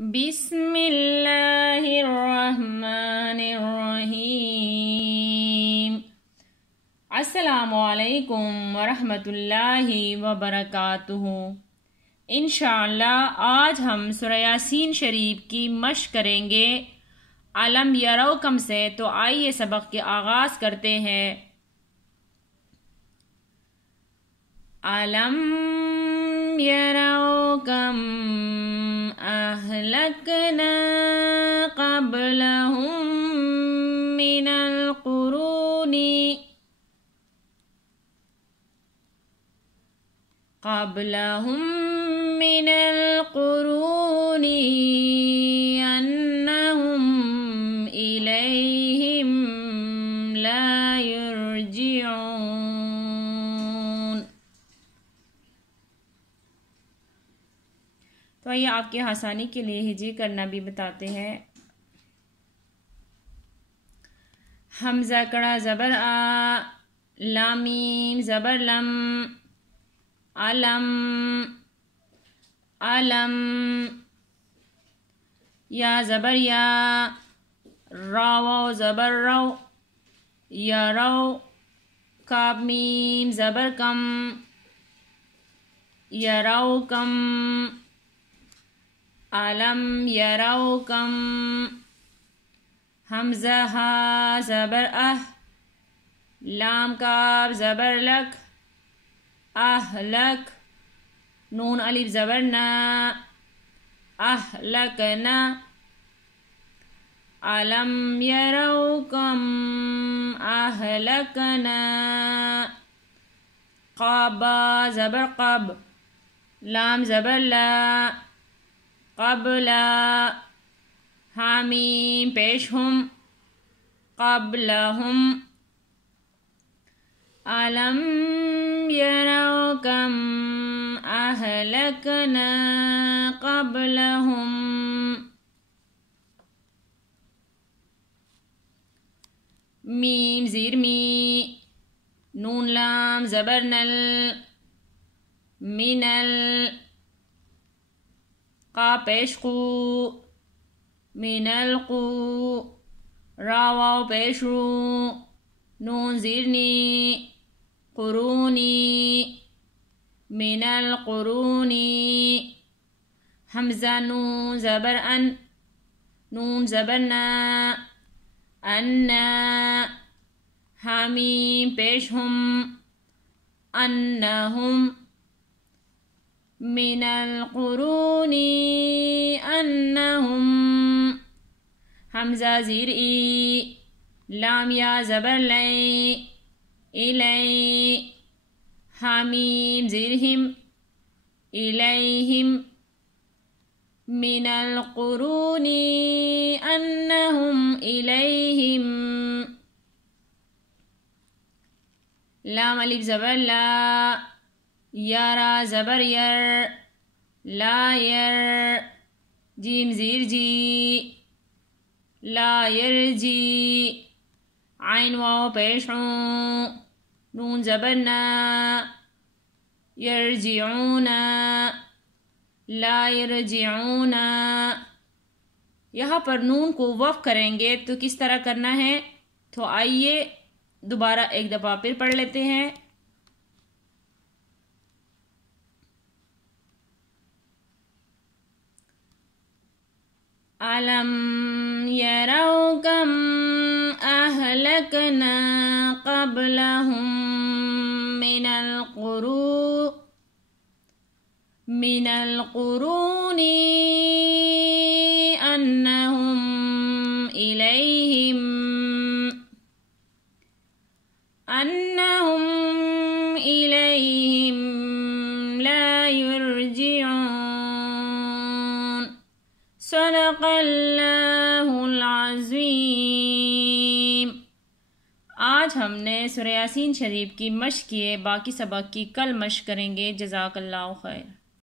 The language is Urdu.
بسم اللہ الرحمن الرحیم۔ السلام علیکم ورحمۃ اللہ وبرکاتہ۔ انشاءاللہ آج ہم سورہ یاسین شریف کی مشق کریں گے علم یروکم سے، تو آئیے سبق کے آغاز کرتے ہیں۔ علم یروکم اہلکنا قبلہم من القرون انہم الیہم لا یرجعون۔ تو یہ آپ کے آسانی کے لیے ہجی کرنا بھی بتاتے ہیں۔ حمزہ کڑا زبر آ، لام میم زبر لم، علم علم، یا زبر یا، را واو زبر رو، یا رو، کاف میم زبر کم، یا رو کم، علم یروکم، حمزہ ہا زبر اہ، لام کاف زبر لک، اہلک، نون الف زبر نا، اہلکنا، علم یروکم اہلکنا، قابا زبر قب، لام زبر لا، قبلا، حامیم پیش ہم، قبلہم، علم یروکم اہلکنا قبلہم۔ میم زیر می، نون لام زبر نل، منل، قا پیش قو، من القو، را واو پیش رو، نون زیرنی، قرونی، من القرونی، حمزہ نون زبر ان، نون زبر نا، انا، حامیم پیش ہم، انہم، من القرون انہم، حمزہ زیر ای، لام یا زبر لئی، الی، حامیم زیر ہم، الیہم، من القرون انہم الیہم، لام الف زبر لا، یارا زبر یر، لا یر، جیم زیر جی، لا یرجی، عین واو پیش عون، نون زبر نا، یرجعون، لا یرجعون۔ یہاں پر نون کو وقف کریں گے تو کس طرح کرنا ہے، تو آئیے دوبارہ ایک دفعہ پھر پڑھ لیتے ہیں۔ علم یروکم اہلکنا قبلہم من القرون انہم الیہم لا یرجعون۔ صدق اللہ العظیم۔ آج ہم نے سورہ یاسین شریف کی مشق کی ہے، باقی سبق کی کل مشق کریں گے۔ جزاک اللہ خیر۔